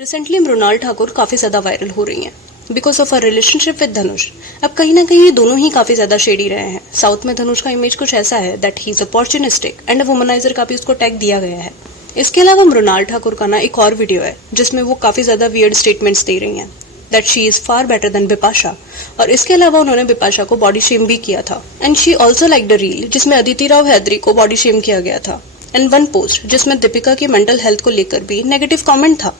Recently Mrinal Thakur काफी ज्यादा viral हो रही हैं because of a relationship with Dhanush. अब कहीं ना कहीं ये दोनों ही काफी ज्यादा शेडी रहे हैं। साउथ में धनुष का इमेज कुछ ऐसा है that he is opportunistic and a womaniser का भी उसको टैग दिया गया है। इसके अलावा मृणाल ठाकुर का ना एक और वीडियो है जिसमें वो काफी ज्यादा वियर्ड स्टेटमेंट्स दे रही हैं that she is far better than Bipasha. और इसके अलावा उन्होंने बिपाशा को बॉडी शेम भी किया था and she also like the reel जिसमें अदिति राव हैदरी को बॉडी शेम किया गया था एंड वन पोस्ट जिसमें दीपिका की मेंटल हेल्थ को लेकर भी नेगेटिव कमेंट था।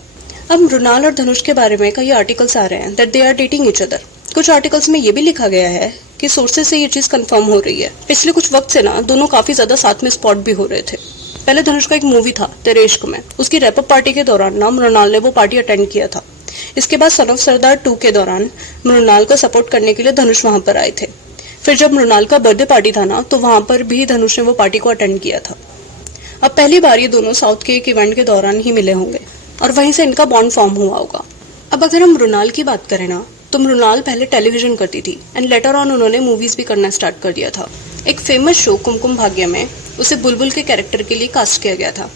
अब मृणाल और धनुष के बारे में कई आर्टिकल्स आ रहे हैं that they are dating each other. कुछ आर्टिकल्स में ये भी लिखा गया है कि सोर्सेज से ये चीज कंफर्म हो रही है। पिछले कुछ वक्त से ना दोनों काफी ज्यादा साथ में स्पॉट भी हो रहे थे। पहले धनुष का एक मूवी था तेरे इश्क में, उसकी रैपअप पार्टी के दौरान ना मृणाल ने वो पार्टी अटेंड किया था। इसके बाद सन ऑफ सरदार 2 के दौरान मृणाल को सपोर्ट करने के लिए धनुष वहां पर आए थे। फिर जब मृणाल का बर्थडे पार्टी था ना तो वहां पर भी धनुष ने वो पार्टी को अटेंड किया था। अब पहली बार ये दोनों साउथ के एक इवेंट के दौरान ही मिले होंगे और वहीं से इनका बॉन्ड फॉर्म हुआ होगा। अब अगर हम मृणाल की बात करें ना तो मृणाल पहले टेलीविजन करती थी एंड लेटर ऑन उन्होंने मूवीज भी करना स्टार्ट कर दिया था। एक फेमस शो कुमकुम भाग्य में उसे बुलबुल के कैरेक्टर के लिए कास्ट किया गया था।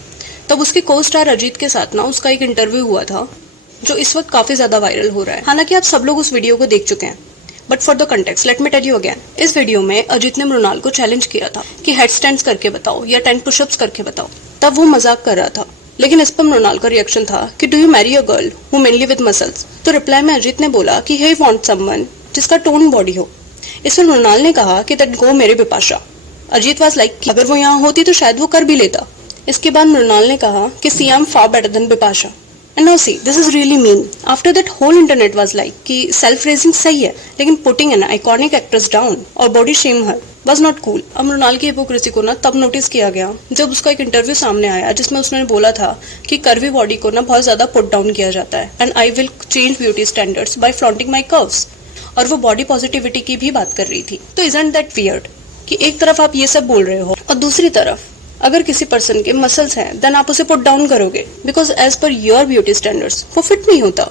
तब उसके को स्टार अजीत के साथ ना उसका एक इंटरव्यू हुआ था जो इस वक्त काफी ज्यादा वायरल हो रहा है। हालांकि आप सब लोग उस वीडियो को देख चुके हैं but for the context let me tell you again. इस वीडियो में अजीत ने मृणाल को चैलेंज किया था कि हेड स्टैंड्स करके बताओ या 10 पुशअप्स करके बताओ। तब वो मजाक कर रहा था लेकिन इस पर मृणाल का रिएक्शन था कि do you marry a girl who mainly with muscles. तो रिप्लाई में अजीत ने बोला कि हे वांट समवन जिसका टोन बॉडी हो। इस पर मृणाल ने कहा कि दैट गो मेरे बिपाशा। अजीत वाज लाइक अगर वो यहाँ होती तो शायद वो कर भी लेता। इसके बाद मृणाल ने कहा कि she I am far better than Bipasha. And now see, this is really mean. After that, whole internet was like कि self raising सही है लेकिन putting an iconic actress down और body shame her was not cool. अब मृणाल की hypocrisy को ना तब नोटिस किया गया जब उसका एक इंटरव्यू सामने आया जिसमें उसने बोला था कि कर्वी बॉडी को ना बहुत ज्यादा पुट डाउन किया जाता है and I will change beauty standards by flaunting my curves. और वो बॉडी पॉजिटिविटी की भी बात कर रही थी। तो isn't that weird कि एक तरफ आप ये सब बोल रहे हो और दूसरी तरफ अगर किसी पर्सन के मसल्स हैं देन आप उसे पुट डाउन करोगे because as per your beauty standards वो फिट नहीं होता।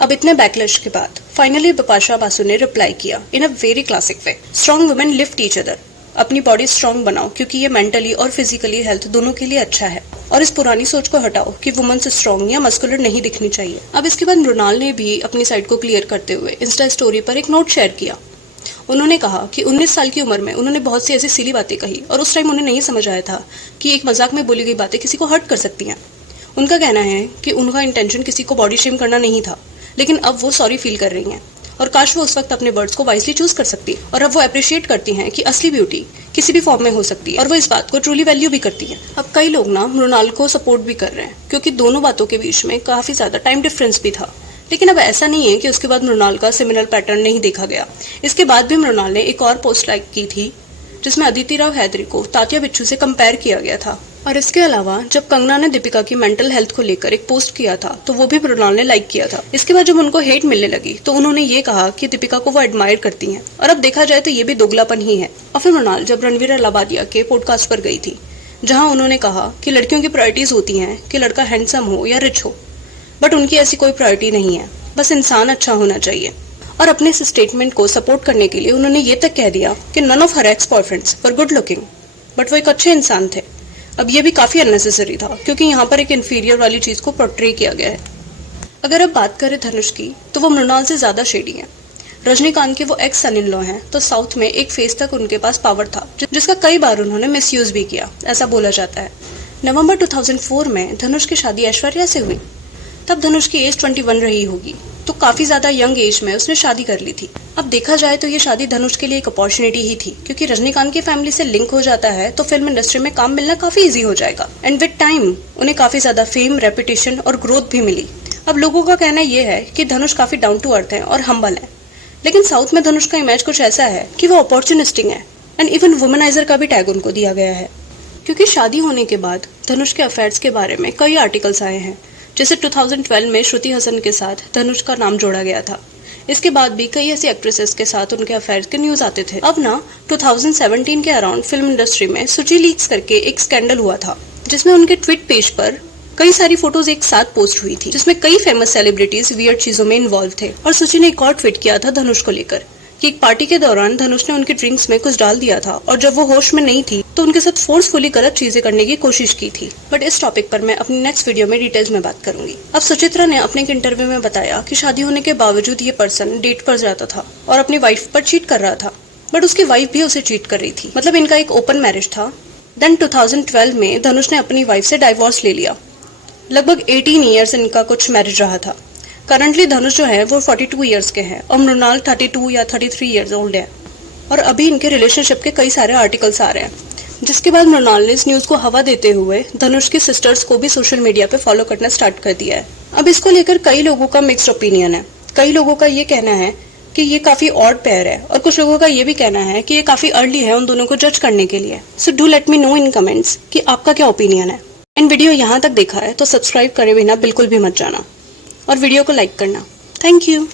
अब इतने बैकलैश के बाद फाइनली बिपाशा बासु ने रिप्लाई किया in a very classic way, strong women lift each other. अपनी बॉडी स्ट्रॉन्ग बनाओ क्योंकि ये मेंटली और फिजिकली हेल्थ दोनों के लिए अच्छा है और इस पुरानी सोच को हटाओ कि वुमन से स्ट्रॉन्ग या मस्कुलर नहीं दिखनी चाहिए। अब इसके बाद मृणाल ने भी अपनी साइड को क्लियर करते हुए इंस्टा स्टोरी पर एक नोट शेयर किया। उन्होंने कहा कि 19 साल की उम्र में उन्होंने बहुत सी ऐसी सिली बातें कही और उस टाइम उन्हें नहीं समझ आया था कि एक मजाक में बोली गई बातें किसी को हर्ट कर सकती हैं। उनका कहना है कि उनका इंटेंशन किसी को बॉडी शेम करना नहीं था लेकिन अब वो सॉरी फील कर रही हैं और काश वो उस वक्त अपने वर्ड्स को वाइजली चूज कर सकती और अब वो अप्रिशिएट करती हैं कि असली ब्यूटी किसी भी फॉर्म में हो सकती है और वो इस बात को ट्रूली वैल्यू भी करती है। अब कई लोग ना मृणाल को सपोर्ट भी कर रहे हैं क्योंकि दोनों बातों के बीच में काफी ज्यादा टाइम डिफरेंस भी था। लेकिन अब ऐसा नहीं है कि उसके बाद मृणाल का सिमिलर पैटर्न नहीं देखा गया। इसके बाद भी मृणाल ने एक और पोस्ट लाइक की थी जिसमें अदिति राव हैदरी को तात्या बिच्छू से कंपेयर किया गया था। और इसके अलावा जब कंगना ने दीपिका की मेंटल हेल्थ को लेकर एक पोस्ट किया था तो वो भी मृणाल ने लाइक किया था। इसके बाद जब उनको हेट मिलने लगी तो उन्होंने ये कहा कि दीपिका को वो एडमायर करती हैं और अब देखा जाए तो ये भी दोगलापन ही है। और फिर मृणाल जब रणवीर अलाहाबादिया के पॉडकास्ट पर गई थी जहाँ उन्होंने कहा कि लड़कियों की प्रायोरिटीज होती हैं कि लड़का हैंडसम हो या रिच हो बट उनकी ऐसी कोई प्रायोरिटी नहीं है, बस इंसान अच्छा होना चाहिए। और अपने इस स्टेटमेंट को सपोर्ट करने के लिए उन्होंने ये तक कह दिया कि none of her ex boyfriends were good looking but वो एक अच्छे इंसान थे। अब ये भी काफी अननेसेसरी था क्योंकि यहाँ पर एक इन्फीरियर वाली चीज को पोर्ट्रे किया गया है। अगर अब बात करें धनुष की तो वो मृणाल से ज्यादा शेडी है। रजनीकांत के वो एक्स सन इन लॉ हैं तो साउथ में एक फेज तक उनके पास पावर था जिसका कई बार उन्होंने मिसयूज भी किया, ऐसा बोला जाता है। नवंबर 2004 में धनुष की शादी ऐश्वर्या से हुई। तब धनुष की एज 21 रही होगी तो काफी ज्यादा यंग एज में उसने शादी कर ली थी। अब देखा जाए तो ये शादी धनुष के लिए एक अपॉर्चुनिटी ही थी क्योंकि रजनीकांत की फैमिली से लिंक हो जाता है तो फिल्म इंडस्ट्री में काम मिलना काफी इजी हो जाएगा एंड विद टाइम उन्हें काफी ज्यादा फेम, रेपुटेशन और ग्रोथ भी मिली। अब लोगों का कहना ये है कि धनुष काफी डाउन टू अर्थ है और हम्बल है लेकिन साउथ में धनुष का इमेज कुछ ऐसा है कि वो अपॉर्चुनिस्टिक है एंड इवन वुमनाइजर का भी टैग उनको दिया गया है। क्योंकि शादी होने के बाद धनुष के अफेयर्स के बारे में कई आर्टिकल्स आए हैं जैसे 2012 में श्रुति हसन के साथ धनुष का नाम जोड़ा गया था। इसके बाद भी कई ऐसी एक्ट्रेसेस के साथ उनके अफेयर्स के न्यूज आते थे। अब ना 2017 के अराउंड फिल्म इंडस्ट्री में सुची लीक्स करके एक स्कैंडल हुआ था जिसमें उनके ट्वीट पेज पर कई सारी फोटोज एक साथ पोस्ट हुई थी जिसमें कई फेमस सेलिब्रिटीज वियर्ड चीजों में इन्वॉल्व थे। और सुची ने एक और ट्वीट किया था धनुष को लेकर कि एक पार्टी के दौरान धनुष ने उनकी ड्रिंक्स में कुछ डाल दिया था और जब वो होश में नहीं थी तो उनके साथ फोर्सफुली गलत चीजें करने की कोशिश की थी। बट इस टॉपिक पर मैं अपनी नेक्स्ट वीडियो में डिटेल्स में बात करूंगी। अब सुचित्रा ने अपने एक इंटरव्यू में बताया कि शादी होने के बावजूद ये पर्सन डेट पर जाता था और अपनी वाइफ पर चीट कर रहा था, बट उसकी वाइफ भी उसे चीट कर रही थी। मतलब इनका एक ओपन मैरिज था। देन 2012 में धनुष ने अपनी वाइफ से डाइवोर्स ले लिया। लगभग 18 ईयर्स इनका कुछ मैरिज रहा था। करंटली धनुष जो है वो 42 ईयर्स के हैं और मृणाल 32 या 33 ईयर्स ओल्ड है। और अभी इनके रिलेशनशिप के कई सारे आर्टिकल्स आ रहे हैं, जिसके बाद मृणाल ने इस न्यूज को हवा देते हुए धनुष की सिस्टर्स को भी सोशल मीडिया पे फॉलो करना स्टार्ट कर दिया है। अब इसको लेकर कई लोगों का मिक्स्ड ओपिनियन है। कई लोगों का ये कहना है कि ये काफी ऑड पेयर है और कुछ लोगों का ये भी कहना है कि ये काफी अर्ली है उन दोनों को जज करने के लिए। So do let me know in comments कि आपका क्या ओपिनियन है। एंड वीडियो यहाँ तक देखा है तो सब्सक्राइब करे बिना बिल्कुल भी मत जाना और वीडियो को लाइक करना। Thank you.